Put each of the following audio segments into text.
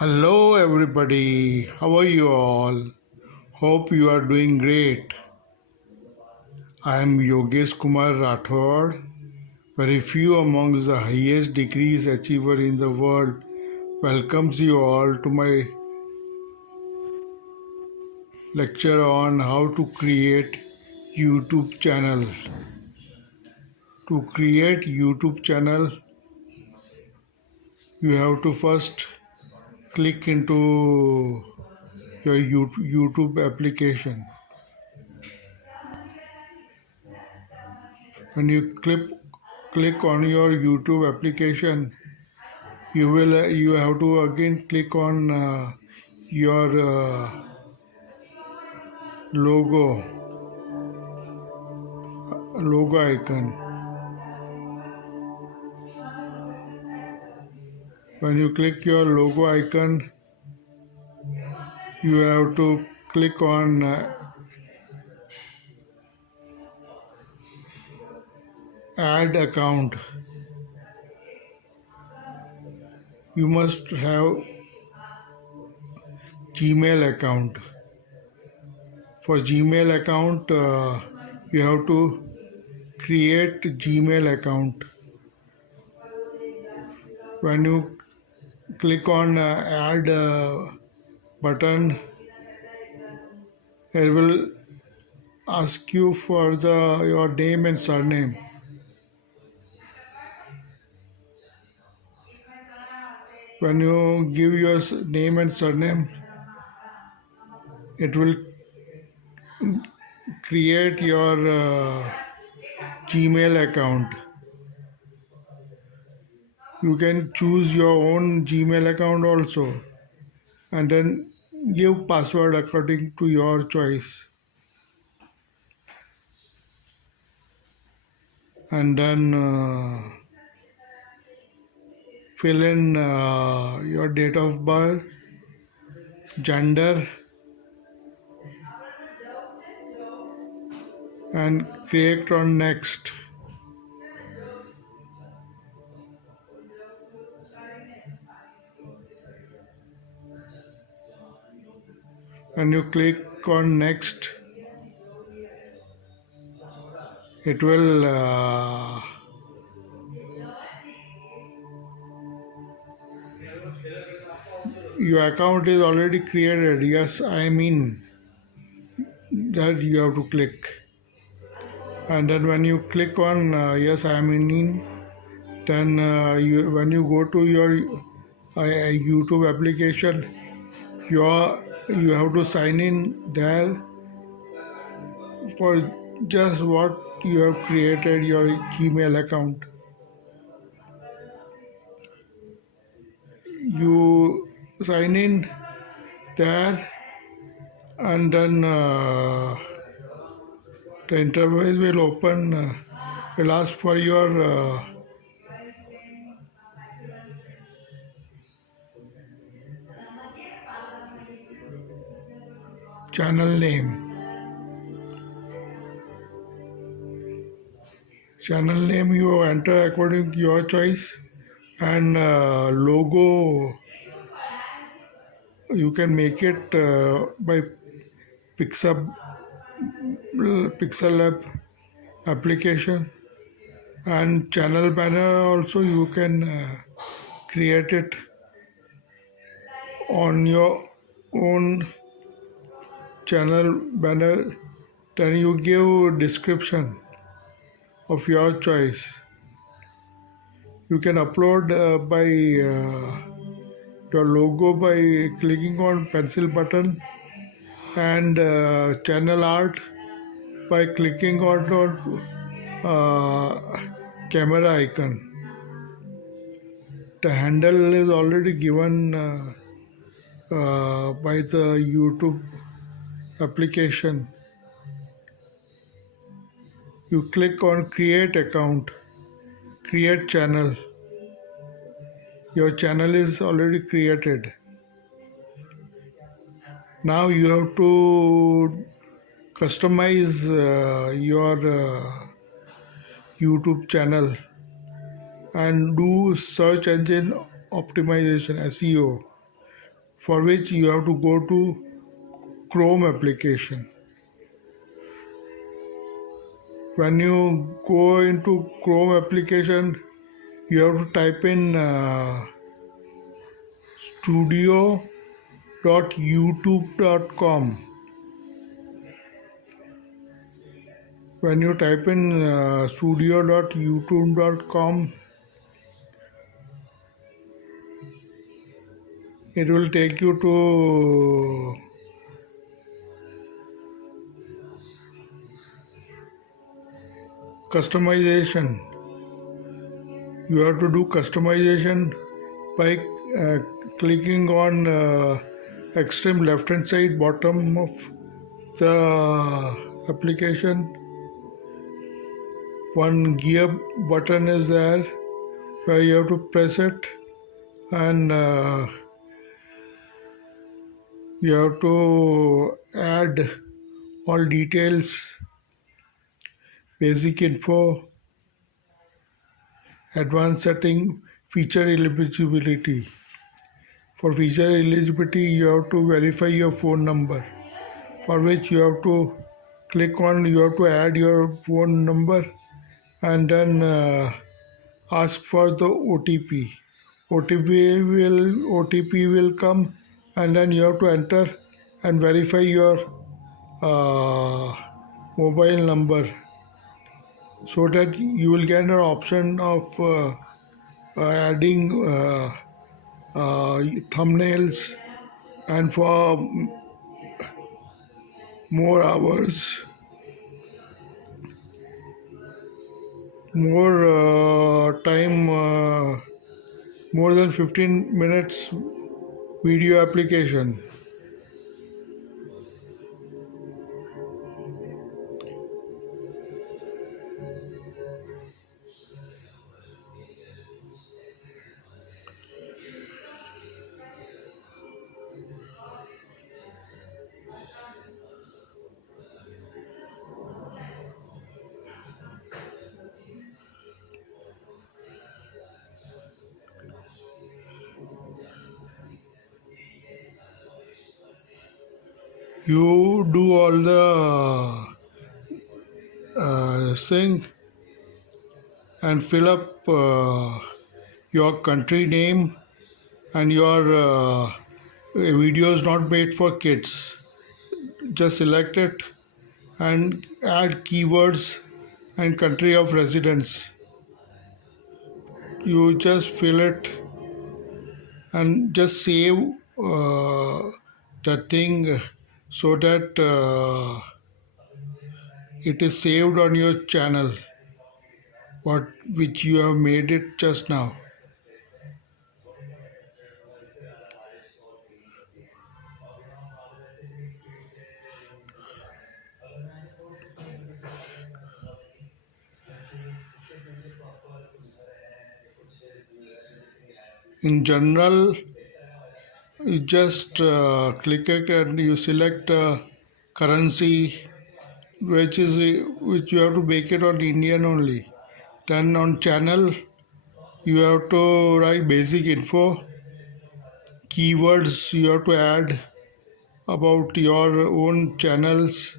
Hello, everybody. How are you all? Hope you are doing great. I am Yogeshkumar, very few amongst the highest degrees achiever in the world. Welcomes you all to my lecture on how to create YouTube channel. To create YouTube channel, you have to first click into your YouTube application. When you click on your YouTube application, you have to again click on your logo icon. When you click your logo icon, you have to click on add account. You must have Gmail account. For Gmail account, you have to create Gmail account. When you click on add button, it will ask you for your name and surname. When you give your name and surname, it will create your Gmail account. You can choose your own Gmail account also, and then give password according to your choice, and then fill in your date of birth, gender, and click on next. When you click on next, it will your account is already created. Yes, I mean that you have to click, and then when you click on yes, I am in, then when you go to your YouTube application, you have to sign in there for just what you have created your Gmail account. You sign in there, and then the interface will open. Will ask for your channel name. Channel name you enter according to your choice, and logo you can make it by Pixel Pixel app application, and channel banner also you can create it on your own channel banner. Then you give description of your choice. You can upload by your logo by clicking on pencil button, and channel art by clicking on camera icon. The handle is already given by the YouTube application. You click on create account, create channel. Your channel is already created. Now you have to customize your YouTube channel and do search engine optimization, SEO, for which you have to go to Chrome application. When you go into Chrome application, you have to type in studio.youtube.com. When you type in studio.youtube.com, it will take you to customization. You have to do customization by clicking on extreme left hand side bottom of the application. One gear button is there where you have to press it, and you have to add all details, basic info, advanced setting, feature eligibility. For feature eligibility, you have to verify your phone number, for which you have to click on, you have to add your phone number, and then ask for the OTP. OTP will come, and then you have to enter and verify your uh, mobile number, so that you will get an option of adding thumbnails, and for more hours, more time, more than 15 minutes video application. You do all the thing and fill up your country name, and your video is not made for kids. Just select it and add keywords and country of residence. You just fill it and just save that thing, so that it is saved on your channel, which you have made it just now. In general, you just click it and you select currency, which you have to make it on Indian only. Then on channel, you have to write basic info, keywords you have to add about your own channels.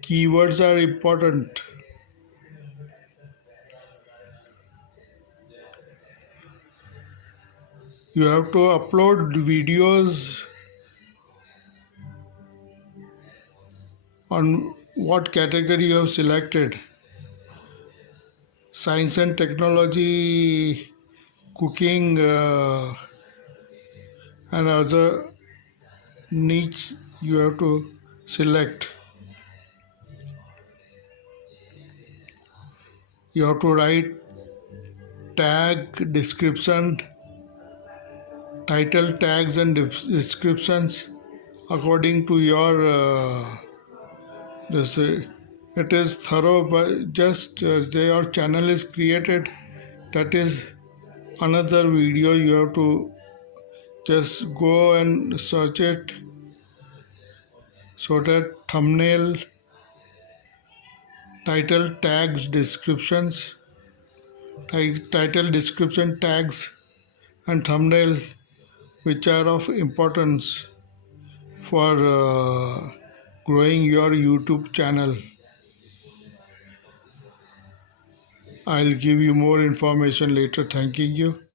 Keywords are important. You have to upload videos on what category you have selected. Science and technology, cooking, and other niche you have to select. You have to write tag, description, title tags and descriptions according to your this. It is thorough, but just your channel is created. That is another video. You have to just go and search it, so that thumbnail, title tags, descriptions, title description tags and thumbnail which are of importance for growing your YouTube channel. I'll give you more information later. Thanking you.